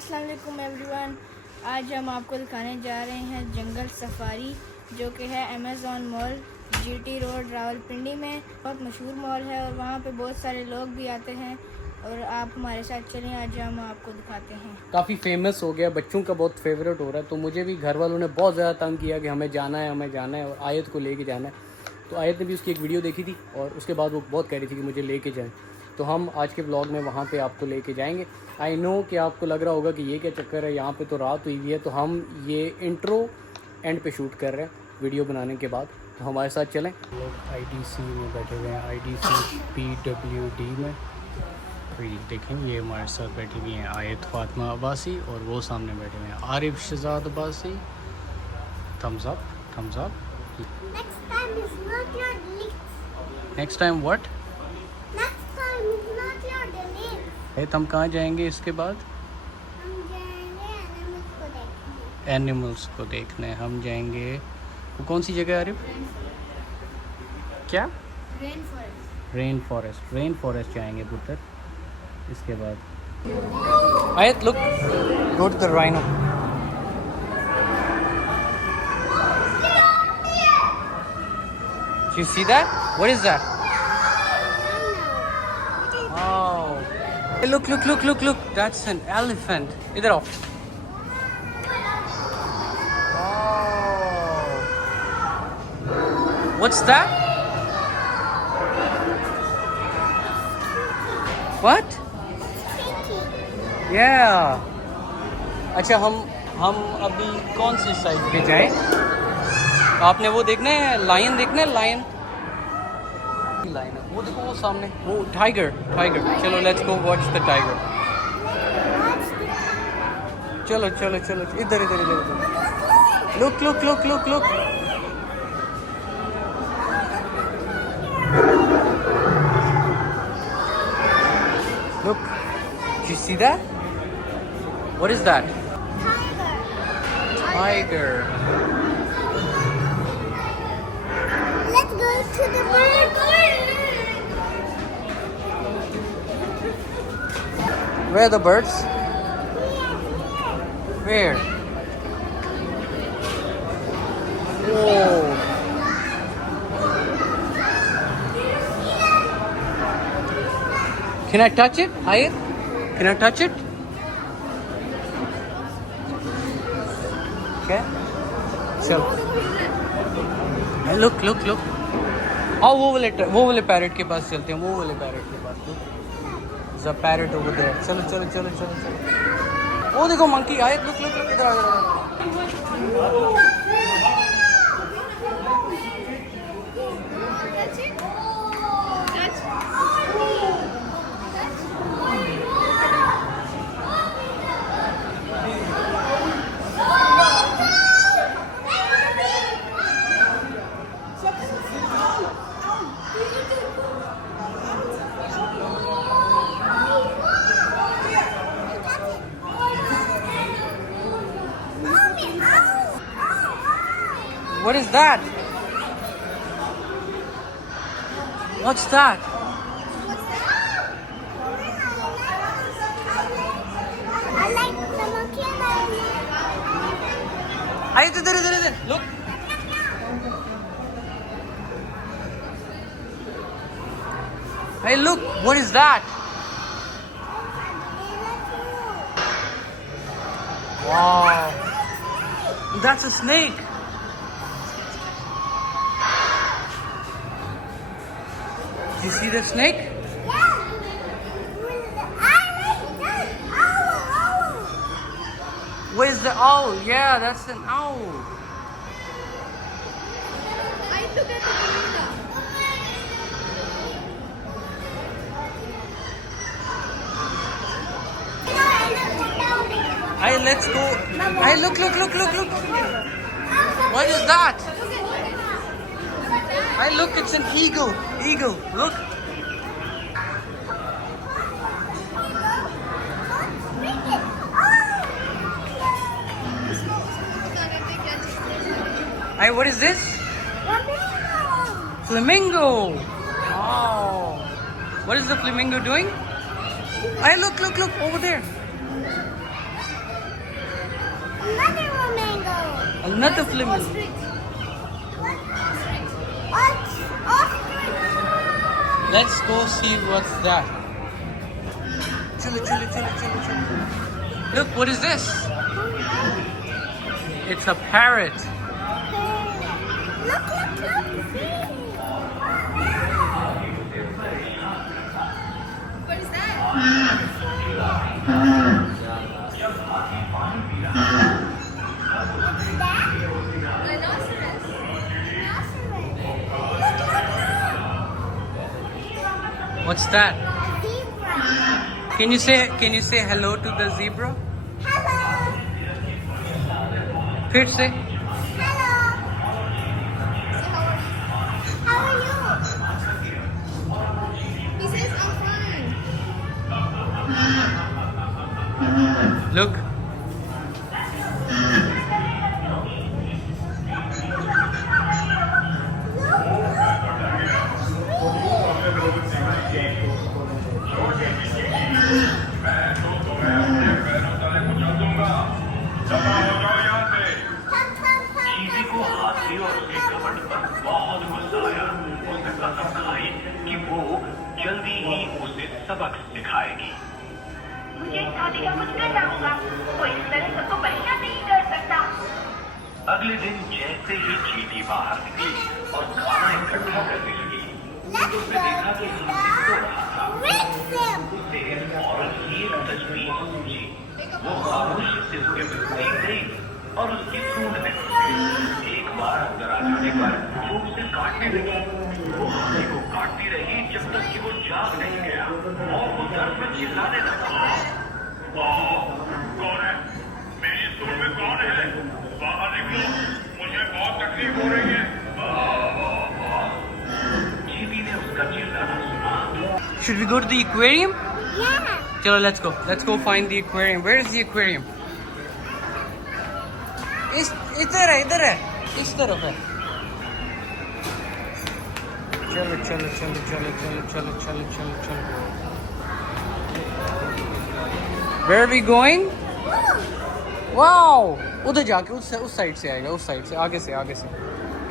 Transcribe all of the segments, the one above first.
अस्सलाम वालेकुम एवरीवन। आज हम आपको दिखाने जा रहे हैं जंगल सफारी, जो कि है Amazon mall GT road Rawalpindi में। बहुत मशहूर मॉल है और वहाँ पे बहुत सारे लोग भी आते हैं और आप हमारे साथ चलें, आज हम आपको दिखाते हैं। काफ़ी फेमस हो गया, बच्चों का बहुत फेवरेट हो रहा है। तो मुझे भी घर वालों ने बहुत ज़्यादा तंग किया कि हमें जाना है और आयत को लेके जाना है। तो आयत ने भी उसकी एक वीडियो देखी थी और उसके बाद वो बहुत कह रही थी कि मुझे लेके जाएं। तो हम आज के ब्लॉग में वहाँ पे आपको लेके जाएंगे। आई नो कि आपको लग रहा होगा कि ये क्या चक्कर है, यहाँ पे तो रात हुई हुई है। तो हम ये इंट्रो एंड पे शूट कर रहे हैं वीडियो बनाने के बाद। तो हमारे साथ चलें। लोग IDC में बैठे हुए हैं, IDC PWD में। तो ये देखें, ये हमारे साथ बैठी हुई हैं आयत फातिमा अब्बासी और वो सामने बैठे हुए हैं Arif Shahzad Abbasi. Thumbs up, thumbs up. Next time is not your delete. Next time what? Next time is not your delete. हम कहाँ जाएंगे इसके बाद? हम जाएंगे एनिमल्स को देखने। एनिमल्स को देखने हम जाएंगे। वो कौन सी जगह है आरिफ? क्या? रेन फॉरेस्ट जाएंगे पुत्र। इसके बाद आयत look, go to the rhino. You see that? What is that? Oh. Hey, look. That's an elephant. इधर आओ। Oh. What's that? What? Yeah. अच्छा, हम अभी कौन सी साइड पे जाएं? आपने वो देखना है, लायन देखना है, लायन है वो देखो, वो सामने वो टाइगर। चलो let's go watch the tiger. चलो इधर look. Look, do you see that? What is that? Tiger. Let's go to the bird garden. Where are the birds? Where? Oh. Can I touch it? Hayat? Can I touch it? Okay. चलो। Look. आओ वो वाले parrot के पास चलते हैं, वो वाले parrot के पास। The parrot over there. चलो। वो देखो मंकी। आयत लुक इधर आ। What is that? What's that? I like the monkey and Ayat, इधर look. Hey, look, what is that? Wow, that's a snake. Did you see the snake? Where's the owl? Yeah, that's an owl. Hey, let's go. Hey, look. What is that? Hey, look, it's an eagle. Look. Hey, what is this? Flamingo. Oh. What is the flamingo doing? Hey, look over there. not the flamingo. Let's go see what's that. Chalo, chalo, chalo, chalo, chalo. Look, what is this? It's a parrot. Look, look, look. What is that? Rhinoceros. What's that? Zebra. Can you say hello to the zebra? Hello. फिर से. Hello. How are you? He says I'm fine. Look. चीनी को हाथी और उसके घमंड पर बहुत गुस्सा आया। उसने कसम खाई कि वो जल्दी ही उसे सबक सिखाएगी। मुझे हाथी का कुछ करना होगा। कोई इस तरह सबको परेशान नहीं कर सकता। अगले दिन जैसे ही चींटी बाहर निकली और खाना इकट्ठा करने लगी, Let's उसने देखा कि go हाथी सो रहा था। to the victim. उसे औरत की एक तजवीज सूझी। वो खामोशी से उसके नजदीक गई और उसकी सूंड में घुसी। एक बार अंदर आ जाने पर वो उसे काटने लगी। वो हाथी को काटती रही जब तक कि वो जाग नहीं गया और वो दर्द में चिल्लाने लगा। कौन है? मेरी सूंड में कौन है? बाहर निकलो, मुझे बहुत तकलीफ हो रही है। चींटी ने उसका चिल्लाना सुना। Should we go to the aquarium? Yeah. Chalo, let's go. Let's go find the aquarium. Where is the aquarium? इधर है इस तरफ है. चलो चलो चलो चलो चलो चलो चलो चलो चलो. Where are we going? Wow! उधर जाके उस साइड से आएगा, उस साइड से आगे से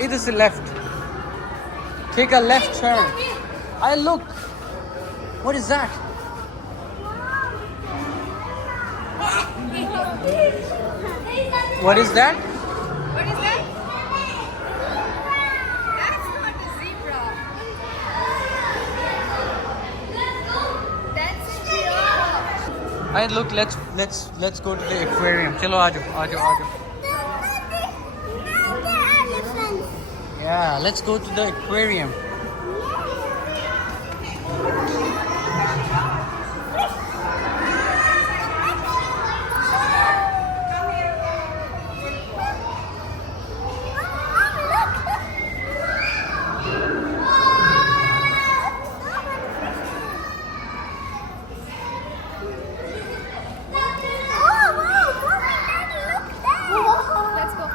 इधर से left. Take a left turn. I look. What is that? What is that? What is that? That's not a zebra. That's a giraffe. I look. Let's go to the aquarium. चलो आ जाओ. Not the elephant. Yeah, let's go to the aquarium. Let's go.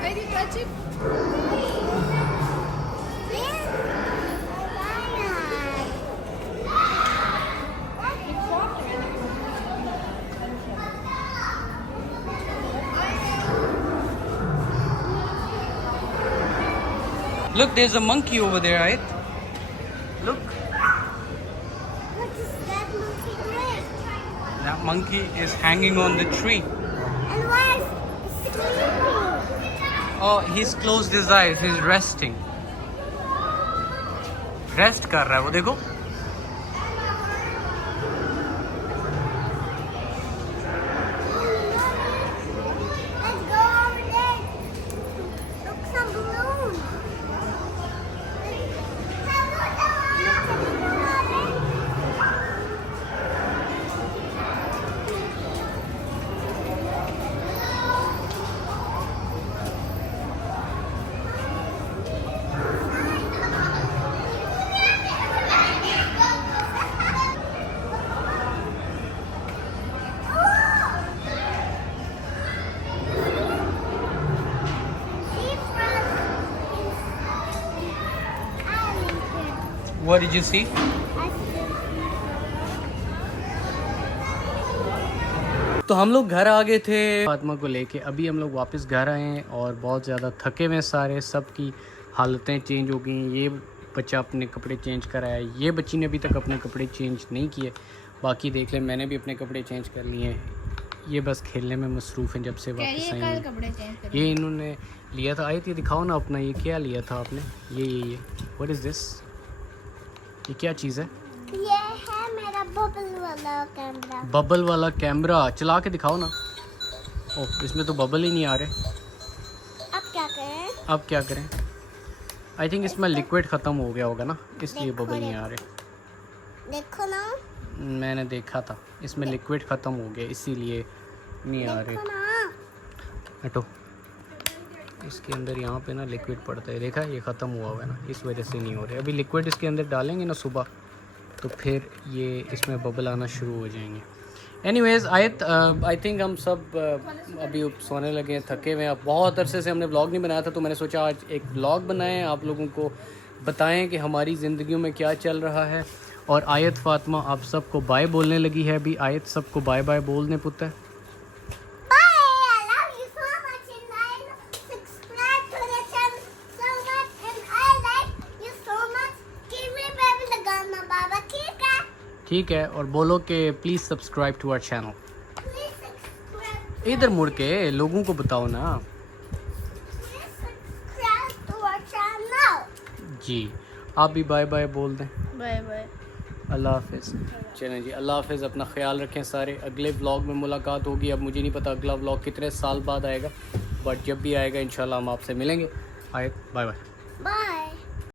Where do you touch it? Look, there's a monkey over there, right? Look, What is that monkey doing? that monkey is hanging on the tree. And why is it sleeping? Oh, he's closed his eyes. He's resting. Rest कर रहा है वो देखो. Let's go over there. Look, some balloons. What did you see? तो हम लोग घर आ गए थे फातिमा को लेके। अभी हम लोग वापस घर आए हैं और बहुत ज़्यादा थके हुए सारे, सब की हालतें चेंज हो गई। ये बच्चा अपने कपड़े चेंज कराया, ये बच्ची ने अभी तक अपने कपड़े चेंज नहीं किए। बाकी देख लें, मैंने भी अपने कपड़े चेंज कर लिए हैं। ये बस खेलने में मसरूफ़ हैं जब से वापस आए हैं। कपड़े चेंज कर ये इन्होंने लिया था। आए थे, दिखाओ ना अपना, ये क्या लिया था आपने? ये व्हाट इज़ दिस? ये क्या चीज़ है? ये है मेरा बबल वाला कैमरा। बबल वाला कैमरा, चला के दिखाओ ना। ओह, इसमें तो बबल ही नहीं आ रहे। अब क्या करें? अब क्या करें? आई थिंक इसमें लिक्विड ख़त्म हो गया होगा ना, इसलिए बबल नहीं आ रहे। देखो ना, मैंने देखा था इसमें लिक्विड ख़त्म हो गया, इसीलिए नहीं आ रहे। देखो ना। हटो, इसके अंदर यहाँ पे ना लिक्विड पड़ता है, देखा ये ख़त्म हुआ हुआ है ना, इस वजह से नहीं हो रहे। अभी लिक्विड इसके अंदर डालेंगे ना सुबह, तो फिर ये इसमें बबल आना शुरू हो जाएंगे। एनीवेज़ आई थिंक हम सब अभी सोने लगे हैं, थके हुए हैं। अब बहुत अरसे से हमने व्लॉग नहीं बनाया था, तो मैंने सोचा आज एक व्लॉग बनाएं, आप लोगों को बताएं कि हमारी ज़िंदगियों में क्या चल रहा है। और आयत फातिमा आप सबको बाय बोलने लगी है। अभी आयत सबको बाय बाय बोल दें पुत्र। ठीक है, और बोलो कि please subscribe to our channel. इधर मुड़ के लोगों को बताओ ना जी। आप भी बाय बाय बोल दें। बाय बाय, अल्लाह हाफिज़। चलें जी, अल्लाह हाफिज़, अपना ख्याल रखें सारे। अगले व्लॉग में मुलाकात होगी। अब मुझे नहीं पता अगला व्लॉग कितने साल बाद आएगा, बट जब भी आएगा इंशाल्लाह हम आपसे मिलेंगे। आयत बाय बाय। बाय।